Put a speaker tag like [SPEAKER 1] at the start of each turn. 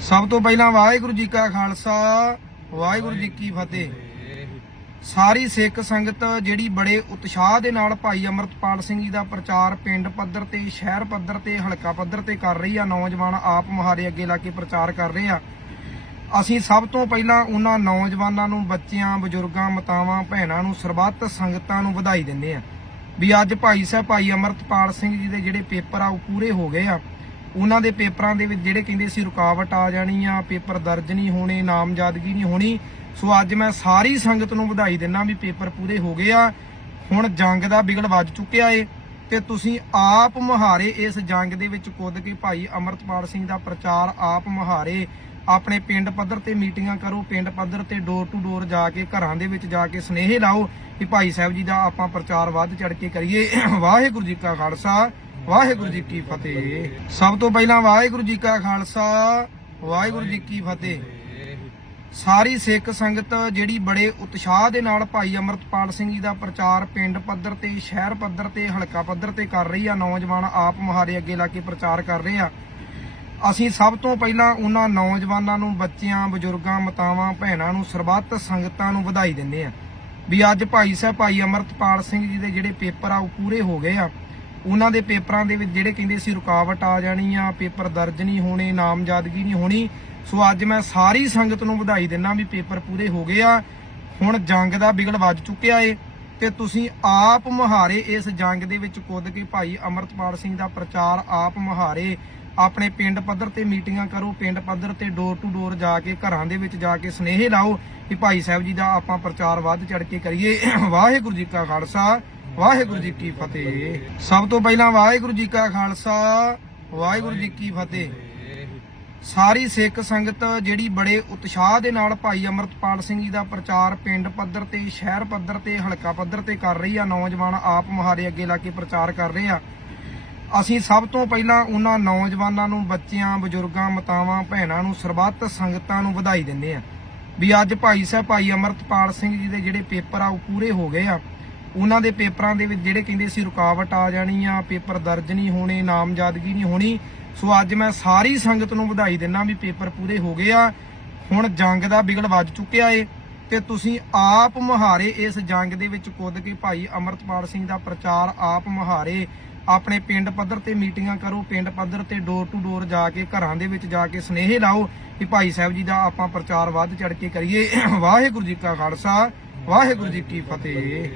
[SPEAKER 1] ਸਭ ਤੋਂ ਪਹਿਲਾਂ ਵਾਹਿਗੁਰੂ ਜੀ ਕਾ ਖਾਲਸਾ, ਵਾਹਿਗੁਰੂ ਜੀ ਕੀ ਫਤਿਹ। ਸਾਰੀ ਸਿੱਖ ਸੰਗਤ ਜਿਹੜੀ ਬੜੇ ਉਤਸ਼ਾਹ ਦੇ ਨਾਲ ਭਾਈ ਅਮਰਤਪਾਲ ਸਿੰਘ ਜੀ ਦਾ ਪ੍ਰਚਾਰ ਪਿੰਡ ਪੱਧਰ ਤੇ, ਸ਼ਹਿਰ ਪੱਧਰ ਤੇ, ਹਲਕਾ ਪੱਧਰ ਤੇ ਕਰ ਰਹੀ ਆ, ਨੌਜਵਾਨ ਆਪ ਮੁਹਾਰੇ ਅੱਗੇ ਲਾ ਕੇ ਪ੍ਰਚਾਰ ਕਰ ਰਹੇ ਆ। ਅਸੀਂ ਸਭ ਤੋਂ ਪਹਿਲਾਂ ਉਹਨਾਂ ਨੌਜਵਾਨਾਂ ਨੂੰ, ਬੱਚਿਆਂ, ਬਜ਼ੁਰਗਾਂ, ਮਾਤਾਵਾਂ, ਭੈਣਾਂ ਨੂੰ, ਸਰਬੱਤ ਸੰਗਤਾਂ ਨੂੰ ਵਧਾਈ ਦਿੰਦੇ ਆ। ਵੀ ਅੱਜ ਭਾਈ ਸਾਹਿਬ ਭਾਈ ਅਮਰਤਪਾਲ ਸਿੰਘ ਜੀ ਦੇ ਜਿਹੜੇ ਪੇਪਰ ਆ, ਉਹ ਪੂਰੇ ਹੋ ਗਏ ਆ। ਉਹਨਾਂ ਦੇ ਪੇਪਰਾਂ ਦੇ ਵਿੱਚ ਜਿਹੜੇ ਕਹਿੰਦੇ ਸੀ ਰੁਕਾਵਟ ਆ ਜਾਣੀ ਆ, ਪੇਪਰ ਦਰਜ ਨਹੀਂ ਹੋਣੇ, ਨਾਮਜ਼ਦਗੀ ਨਹੀਂ ਹੋਣੀ। ਸੋ ਅੱਜ ਮੈਂ ਸਾਰੀ ਸੰਗਤ ਨੂੰ ਵਧਾਈ ਦਿੰਨਾ ਵੀ ਪੇਪਰ ਪੂਰੇ ਹੋ ਗਏ ਆ। ਹੁਣ ਜੰਗ ਦਾ ਬਿਗਲ ਵੱਜ ਚੁੱਕਿਆ ਏ ਤੇ ਤੁਸੀਂ ਆਪ ਮੁਹਾਰੇ ਇਸ ਜੰਗ ਦੇ ਵਿੱਚ ਕੁੱਦ ਕੇ ਭਾਈ ਅਮਰਤਪਾਲ ਸਿੰਘ ਦਾ ਪ੍ਰਚਾਰ ਆਪ ਮੁਹਾਰੇ। ਆਪਣੇ ਪਿੰਡ ਪੱਧਰ ਤੇ ਮੀਟਿੰਗਾਂ ਕਰੋ, ਪਿੰਡ ਪੱਧਰ ਤੇ ਡੋਰ ਟੂ ਡੋਰ ਜਾ ਕੇ, ਘਰਾਂ ਦੇ ਵਿੱਚ ਜਾ ਕੇ ਸਨੇਹ ਲਾਓ ਕਿ ਭਾਈ ਸਾਹਿਬ ਜੀ ਦਾ ਆਪਾਂ ਪ੍ਰਚਾਰ ਵੱਧ ਚੜ ਕੇ ਕਰੀਏ। ਵਾਹਿਗੁਰੂ ਜੀ ਕਾ ਖਾਲਸਾ। ਵਾਹਿਗੁਰੂ ਜੀ ਕੀ ਫਤਿਹ। ਸਭ ਤੋਂ ਪਹਿਲਾਂ ਵਾਹਿਗੁਰੂ ਜੀ ਕਾ ਖਾਲਸਾ, ਵਾਹਿਗੁਰੂ ਜੀ ਕੀ ਫਤਿਹ। ਸਾਰੀ ਸਿੱਖ ਸੰਗਤ ਜਿਹੜੀ ਬੜੇ ਉਤਸ਼ਾਹ ਦੇ ਨਾਲ ਭਾਈ ਅਮਰਤਪਾਲ ਸਿੰਘ ਜੀ ਦਾ ਪ੍ਰਚਾਰ ਪਿੰਡ ਪੱਧਰ ਤੇ, ਸ਼ਹਿਰ ਪੱਧਰ ਤੇ, ਹਲਕਾ ਪੱਧਰ ਤੇ ਕਰ ਰਹੀ ਆ, ਨੌਜਵਾਨ ਆਪ ਮੁਹਾਰੇ ਅੱਗੇ ਲਾ ਕੇ ਪ੍ਰਚਾਰ ਕਰ ਰਹੇ ਆ। ਅਸੀਂ ਸਭ ਤੋਂ ਪਹਿਲਾਂ ਉਹਨਾਂ ਨੌਜਵਾਨਾਂ ਨੂੰ, ਬੱਚਿਆਂ, ਬਜ਼ੁਰਗਾਂ, ਮਾਤਾਵਾਂ, ਭੈਣਾਂ ਨੂੰ, ਸਰਬੱਤ ਸੰਗਤਾਂ ਨੂੰ ਵਧਾਈ ਦਿੰਦੇ ਆ। ਵੀ ਅੱਜ ਭਾਈ ਸਾਹਿਬ ਭਾਈ ਅਮਰਤਪਾਲ ਸਿੰਘ ਜੀ ਦੇ ਜਿਹੜੇ ਪੇਪਰ ਆ, ਉਹ ਪੂਰੇ ਹੋ ਗਏ ਆ। ਉਹਨਾਂ ਦੇ ਪੇਪਰਾਂ ਦੇ ਵਿੱਚ ਜਿਹੜੇ ਕਹਿੰਦੇ ਸੀ ਰੁਕਾਵਟ ਆ ਜਾਣੀ ਆ, ਪੇਪਰ ਦਰਜ ਨਹੀਂ ਹੋਣੇ, ਨਾਮਜ਼ਦਗੀ ਨਹੀਂ ਹੋਣੀ। ਸੋ ਅੱਜ ਮੈਂ ਸਾਰੀ ਸੰਗਤ ਨੂੰ ਵਧਾਈ ਦਿੰਨਾ ਵੀ ਪੇਪਰ ਪੂਰੇ ਹੋ ਗਏ ਆ। ਹੁਣ ਜੰਗ ਦਾ ਬਿਗਲ ਵੱਜ ਚੁੱਕਿਆ ਏ ਤੇ ਤੁਸੀਂ ਆਪ ਮੁਹਾਰੇ ਇਸ ਜੰਗ ਦੇ ਵਿੱਚ ਕੁੱਦ ਕੇ ਭਾਈ ਅਮਰਤਪਾਲ ਸਿੰਘ ਦਾ ਪ੍ਰਚਾਰ ਆਪ ਮੁਹਾਰੇ। ਆਪਣੇ ਪਿੰਡ ਪੱਧਰ ਤੇ ਮੀਟਿੰਗਾਂ ਕਰੋ, ਪਿੰਡ ਪੱਧਰ ਤੇ ਡੋਰ ਟੂ ਡੋਰ ਜਾ ਕੇ, ਘਰਾਂ ਦੇ ਵਿੱਚ ਜਾ ਕੇ ਸਨੇਹ ਲਾਓ ਕਿ ਭਾਈ ਸਾਹਿਬ ਜੀ ਦਾ ਆਪਾਂ ਪ੍ਰਚਾਰ ਵੱਧ ਚੜ ਕੇ ਕਰੀਏ। ਵਾਹਿਗੁਰੂ ਜੀ ਕਾ ਖਾਲਸਾ। ਵਾਹਿਗੁਰੂ ਜੀ ਕੀ ਫਤਿਹ। ਸਭ ਤੋਂ ਪਹਿਲਾਂ ਵਾਹਿਗੁਰੂ ਜੀ ਕਾ ਖਾਲਸਾ, ਵਾਹਿਗੁਰੂ ਜੀ ਕੀ ਫਤਿਹ। ਸਾਰੀ ਸਿੱਖ ਸੰਗਤ ਜਿਹੜੀ ਬੜੇ ਉਤਸ਼ਾਹ ਦੇ ਨਾਲ ਭਾਈ ਅਮਰਤਪਾਲ ਸਿੰਘ ਜੀ ਦਾ ਪ੍ਰਚਾਰ ਪਿੰਡ ਪੱਧਰ ਤੇ, ਸ਼ਹਿਰ ਪੱਧਰ ਤੇ, ਹਲਕਾ ਪੱਧਰ ਤੇ ਕਰ ਰਹੀ ਆ, ਨੌਜਵਾਨ ਆਪ ਮੁਹਾਰੇ ਅੱਗੇ ਲਾ ਕੇ ਪ੍ਰਚਾਰ ਕਰ ਰਹੇ ਆ। ਅਸੀਂ ਸਭ ਤੋਂ ਪਹਿਲਾਂ ਉਹਨਾਂ ਨੌਜਵਾਨਾਂ ਨੂੰ, ਬੱਚਿਆਂ, ਬਜ਼ੁਰਗਾਂ, ਮਾਤਾਵਾਂ, ਭੈਣਾਂ ਨੂੰ, ਸਰਬੱਤ ਸੰਗਤਾਂ ਨੂੰ ਵਧਾਈ ਦਿੰਦੇ ਆ। ਵੀ ਅੱਜ ਭਾਈ ਸਾਹਿਬ ਭਾਈ ਅਮਰਤਪਾਲ ਸਿੰਘ ਜੀ ਦੇ ਜਿਹੜੇ ਪੇਪਰ ਆ, ਉਹ ਪੂਰੇ ਹੋ ਗਏ ਆ। ਉਹਨਾਂ ਦੇ ਪੇਪਰਾਂ ਦੇ ਵਿੱਚ ਜਿਹੜੇ ਕਹਿੰਦੇ ਸੀ ਰੁਕਾਵਟ ਆ ਜਾਣੀ ਆ, ਪੇਪਰ ਦਰਜ ਨਹੀਂ ਹੋਣੇ, ਨਾਮਜ਼ਦਗੀ ਨਹੀਂ ਹੋਣੀ। ਸੋ ਅੱਜ ਮੈਂ ਸਾਰੀ ਸੰਗਤ ਨੂੰ ਵਧਾਈ ਦਿੰਨਾ ਵੀ ਪੇਪਰ ਪੂਰੇ ਹੋ ਗਏ ਆ। ਹੁਣ ਜੰਗ ਦਾ ਬਿਗਲ ਵੱਜ ਚੁੱਕਿਆ ਏ ਤੇ ਤੁਸੀਂ ਆਪ ਮੁਹਾਰੇ ਇਸ ਜੰਗ ਦੇ ਵਿੱਚ ਕੁੱਦ ਕੇ ਭਾਈ ਅਮਰਤਪਾਲ ਸਿੰਘ ਦਾ ਪ੍ਰਚਾਰ ਆਪ ਮੁਹਾਰੇ। ਆਪਣੇ ਪਿੰਡ ਪੱਧਰ ਤੇ ਮੀਟਿੰਗਾਂ ਕਰੋ, ਪਿੰਡ ਪੱਧਰ ਤੇ ਡੋਰ ਟੂ ਡੋਰ ਜਾ ਕੇ, ਘਰਾਂ ਦੇ ਵਿੱਚ ਜਾ ਕੇ ਸਨੇਹ ਲਾਓ ਕਿ ਭਾਈ ਸਾਹਿਬ ਜੀ ਦਾ ਆਪਾਂ ਪ੍ਰਚਾਰ ਵੱਧ ਚੜ ਕੇ ਕਰੀਏ। ਵਾਹਿਗੁਰੂ ਜੀ ਕਾ ਖਾਲਸਾ, ਵਾਹਿਗੁਰੂ ਜੀ ਕੀ ਫਤਿਹ।